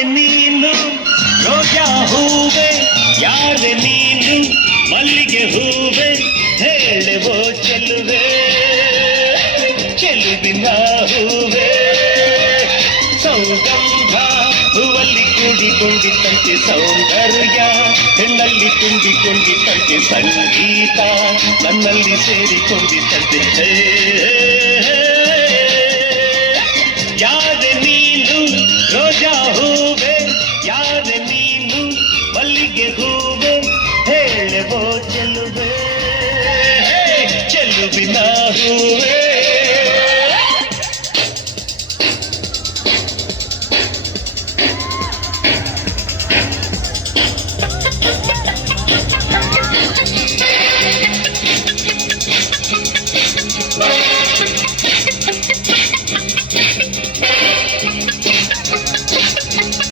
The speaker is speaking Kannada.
ಯಾರೆ ನೀನು ರೋಜಾ ಹೂವೆ, ಯಾರೆ ನೀನು ಮಲ್ಲಿಗೆ ಹೂವೆ, ಹೇಳುವೋ ಚೆಲುವೆ ಚೆಲುವಿನ ಹೂವೆ. ಸೌಗಂಧ ಹೂವಲ್ಲಿ ಕೂಡಿಕೊಂಡಿತ್ತಂತೆ ಸೌಂದರ್ಯ, ಹೆಣ್ಣಲ್ಲಿ ತುಂಬಿಕೊಂಡಿತ್ತಂತೆ ಸಂಗೀತ, ನನ್ನಲ್ಲಿ ಸೇರಿಕೊಂಡಿತ್ತಂತೆ. ಯಾರೆ ನೀನು ರೋಜಾ ಹೂವೆ, ಯಾರೆ ನೀನು ಮಲ್ಲಿಗೆ ಹೂವೆ, ಹೇಳುವೋ ಚೆಲುವೆ ಚೆಲುವಿನ ಹೂವೆ.